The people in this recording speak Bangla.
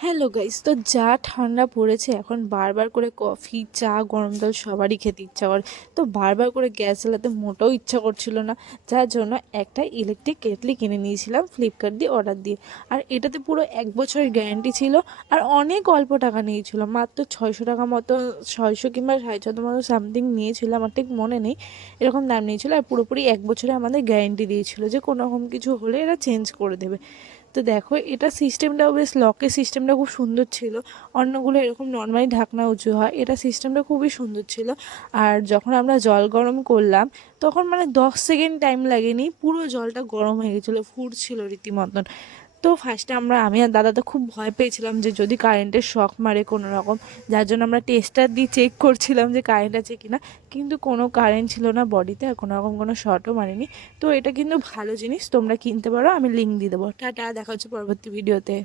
হ্যালো গাইস, তো যা ঠান্ডা পড়েছে এখন বারবার করে কফি চা গরম জল সবারই খেতে ইচ্ছা করে। তো বারবার করে গ্যাস জ্বালাতে মোটেও ইচ্ছা করছিল না, যার জন্য একটা ইলেকট্রিক কেটলি কিনে নিয়েছিলাম ফ্লিপকার্ট দিয়ে অর্ডার দিয়ে। আর এটাতে পুরো 1 বছরের গ্যারান্টি ছিল। আর অনেক অল্প টাকা নিয়েছিল, মাত্র 600 টাকা মতো, 600 কিংবা 650 মতো সামথিং নিয়েছিল, আমার ঠিক মনে নেই। এরকম দাম নিয়েছিল আর পুরোপুরি 1 বছরে আমাদের গ্যারান্টি দিয়েছিল যে কোনো রকম কিছু হলে এরা চেঞ্জ করে দেবে। তো দেখো, এটা সিস্টেমটাও বেশ, লকের সিস্টেমটা খুব সুন্দর ছিল। অন্যগুলো এরকম নর্মালি ঢাকনা উঁচু হয়, এটা সিস্টেমটা খুবই সুন্দর ছিল। আর যখন আমরা জল গরম করলাম তখন মানে 10 সেকেন্ড টাইম লাগেনি, পুরো জলটা গরম হয়ে গেছিলো, ফুটছিল রীতিমতন। তো ফার্স্টে আমি আর দাদা তো খুব ভয় পেয়েছিলাম যে যদি কারেন্টের শক মারে কোনো রকম, যার জন্য আমরা টেস্টার দিয়ে চেক করছিলাম যে কারেন্ট আছে কিনা। কিন্তু কোনো কারেন্ট ছিল না বডিতে, আর কোনো রকম কোনো শর্টও মারেনি। তো এটা কিন্তু ভালো জিনিস, তোমরা কিনতে পারো, আমি লিঙ্ক দিয়ে দেবো। টাটা, দেখা হচ্ছে পরবর্তী ভিডিওতে।